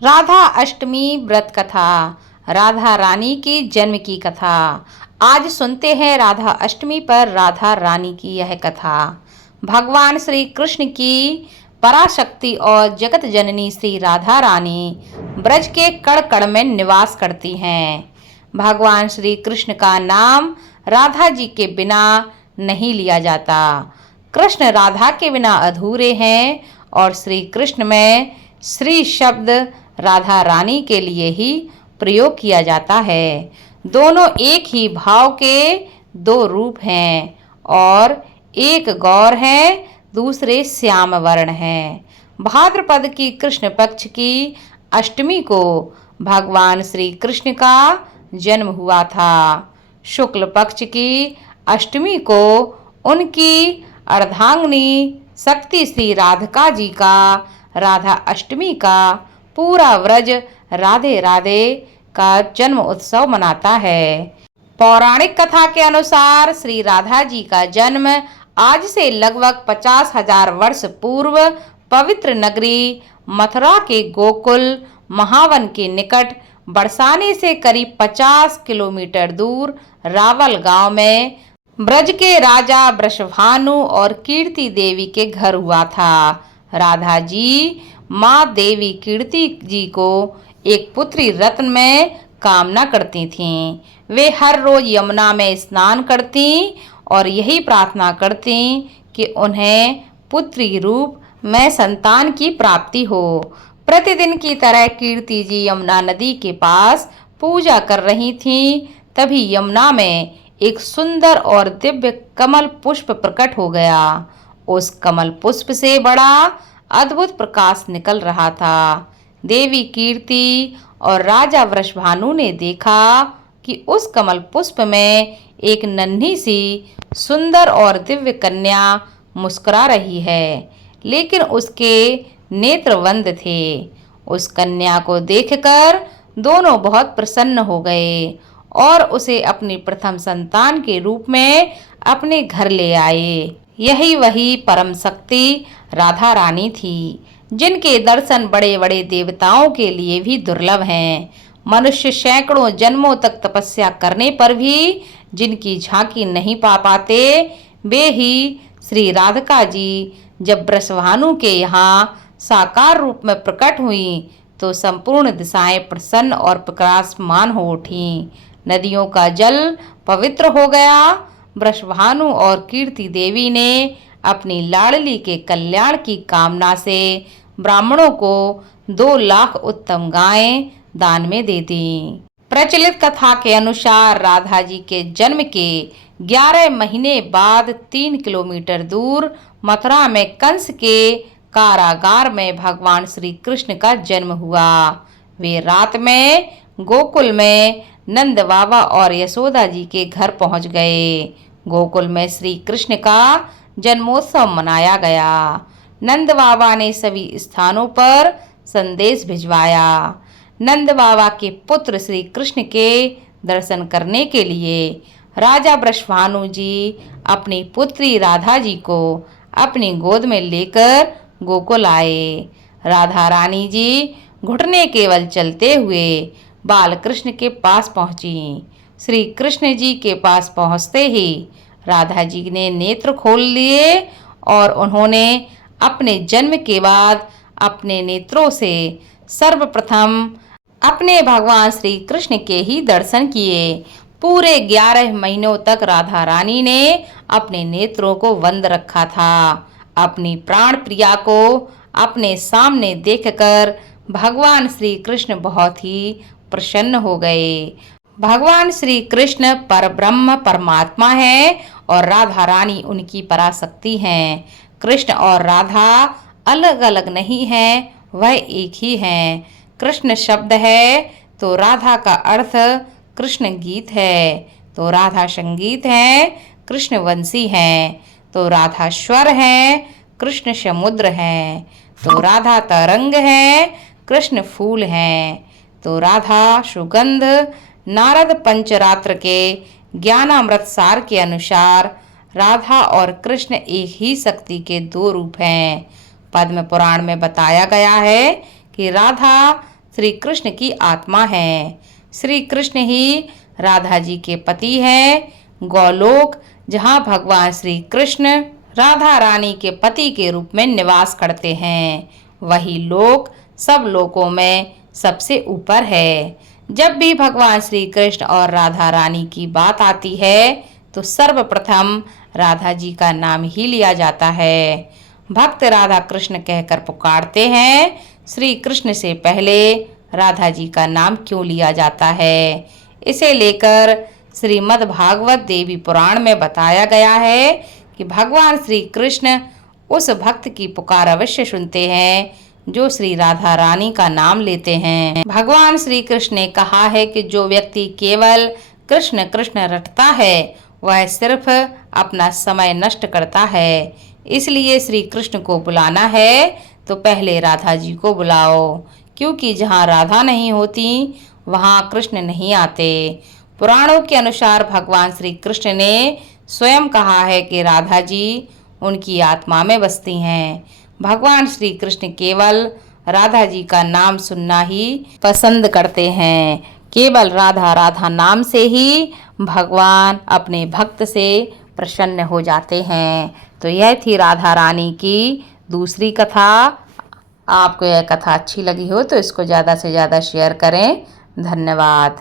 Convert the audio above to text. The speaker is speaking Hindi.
राधा अष्टमी व्रत कथा। राधा रानी की जन्म की कथा। आज सुनते हैं राधा अष्टमी पर राधा रानी की यह कथा। भगवान श्री कृष्ण की पराशक्ति और जगत जननी श्री राधा रानी ब्रज के कण कण में निवास करती हैं। भगवान श्री कृष्ण का नाम राधा जी के बिना नहीं लिया जाता। कृष्ण राधा के बिना अधूरे हैं और श्री कृष्ण में श्री शब्द राधा रानी के लिए ही प्रयोग किया जाता है। दोनों एक ही भाव के दो रूप हैं और एक गौर है, दूसरे श्याम वर्ण हैं। भाद्रपद की कृष्ण पक्ष की अष्टमी को भगवान श्री कृष्ण का जन्म हुआ था। शुक्ल पक्ष की अष्टमी को उनकी अर्धांगिनी शक्ति श्री राधिका जी का राधा अष्टमी का पूरा व्रज राधे राधे का जन्म उत्सव मनाता है। पौराणिक कथा के अनुसार श्री राधा जी का जन्म आज से लगभग 50,000 वर्ष पूर्व पवित्र नगरी मथुरा के गोकुल महावन के निकट बरसाने से करीब 50 किलोमीटर दूर रावल गांव में ब्रज के राजा वृषभानु और कीर्ति देवी के घर हुआ था। राधा जी माँ देवी कीर्ति जी को एक पुत्री रत्न में कामना करती थीं। वे हर रोज यमुना में स्नान करती और यही प्रार्थना करती कि उन्हें पुत्री रूप में संतान की प्राप्ति हो। प्रतिदिन की तरह कीर्ति जी यमुना नदी के पास पूजा कर रही थीं, तभी यमुना में एक सुंदर और दिव्य कमल पुष्प प्रकट हो गया। उस कमल पुष्प से बड़ा अद्भुत प्रकाश निकल रहा था। देवी कीर्ति और राजा वृषभानु ने देखा कि उस कमल पुष्प में एक नन्ही सी सुंदर और दिव्य कन्या मुस्कुरा रही है, लेकिन उसके नेत्र बंद थे। उस कन्या को देखकर दोनों बहुत प्रसन्न हो गए और उसे अपनी प्रथम संतान के रूप में अपने घर ले आए। यही वही परम शक्ति राधा रानी थी, जिनके दर्शन बड़े बड़े देवताओं के लिए भी दुर्लभ हैं। मनुष्य सैकड़ों जन्मों तक तपस्या करने पर भी जिनकी झांकी नहीं पा पाते, वे ही श्री राधिका जी जब वृषभानु के यहाँ साकार रूप में प्रकट हुई तो संपूर्ण दिशाएं प्रसन्न और प्रकाशमान हो उठी। नदियों का जल पवित्र हो गया। वृषभानु और कीर्ति देवी ने अपनी लाडली के कल्याण की कामना से ब्राह्मणों को 2 लाख उत्तम गायें दान में दे दी। प्रचलित कथा के अनुसार राधा जी के जन्म के 11 महीने बाद 3 किलोमीटर दूर मथुरा में कंस के कारागार में भगवान श्री कृष्ण का जन्म हुआ। वे रात में गोकुल में नंद बाबा और यशोदा जी के घर पहुंच गए। गोकुल में श्री कृष्ण का जन्मोत्सव मनाया गया। नंद बाबा ने सभी स्थानों पर संदेश भिजवाया। नंद बाबा के पुत्र श्री कृष्ण के दर्शन करने के लिए राजा वृषभानु जी अपनी पुत्री राधा जी को अपनी गोद में लेकर गोकुल आए। राधा रानी जी घुटने केवल चलते हुए बाल कृष्ण के पास पहुंची। श्री कृष्ण जी के पास पहुंचते ही राधा जी ने नेत्र खोल लिए और उन्होंने अपने जन्म के बाद अपने नेत्रों से सर्वप्रथम अपने भगवान श्री कृष्ण के ही दर्शन किए। पूरे 11 महीनों तक राधा रानी ने अपने नेत्रों को बंद रखा था। अपनी प्राण प्रिया को अपने सामने देखकर भगवान श्री कृष्ण बहुत ही प्रसन्न हो गए। भगवान श्री कृष्ण परब्रह्म परमात्मा है और राधा रानी उनकी पराशक्ति हैं। कृष्ण और राधा अलग अलग नहीं हैं, वह एक ही हैं। कृष्ण शब्द है तो राधा का अर्थ कृष्ण गीत है, तो राधा संगीत है, कृष्ण वंशी है, तो राधा स्वर है, कृष्ण समुद्र है, तो राधा तरंग है, कृष्ण फूल है, तो राधा सुगंध। नारद पंचरात्र के ज्ञानामृत सार के अनुसार राधा और कृष्ण एक ही शक्ति के 2 रूप हैं। पद्म पुराण में बताया गया है कि राधा श्री कृष्ण की आत्मा हैं। श्री कृष्ण ही राधा जी के पति हैं। गोलोक, जहाँ भगवान श्री कृष्ण राधा रानी के पति के रूप में निवास करते हैं, वही लोक सब लोकों में सबसे ऊपर है। जब भी भगवान श्री कृष्ण और राधा रानी की बात आती है तो सर्वप्रथम राधा जी का नाम ही लिया जाता है। भक्त राधा कृष्ण कहकर पुकारते हैं। श्री कृष्ण से पहले राधा जी का नाम क्यों लिया जाता है, इसे लेकर श्रीमद् भागवत देवी पुराण में बताया गया है कि भगवान श्री कृष्ण उस भक्त की पुकार अवश्य सुनते हैं जो श्री राधा रानी का नाम लेते हैं। भगवान श्री कृष्ण ने कहा है कि जो व्यक्ति केवल कृष्ण कृष्ण रटता है वह सिर्फ अपना समय नष्ट करता है। इसलिए श्री कृष्ण को बुलाना है तो पहले राधा जी को बुलाओ, क्योंकि जहाँ राधा नहीं होती वहाँ कृष्ण नहीं आते। पुराणों के अनुसार भगवान श्री कृष्ण ने स्वयं कहा है कि राधा जी उनकी आत्मा में बसती हैं। भगवान श्री कृष्ण केवल राधा जी का नाम सुनना ही पसंद करते हैं। केवल राधा राधा नाम से ही भगवान अपने भक्त से प्रसन्न हो जाते हैं। तो यह थी राधा रानी की दूसरी कथा। आपको यह कथा अच्छी लगी हो तो इसको ज़्यादा से ज़्यादा शेयर करें। धन्यवाद।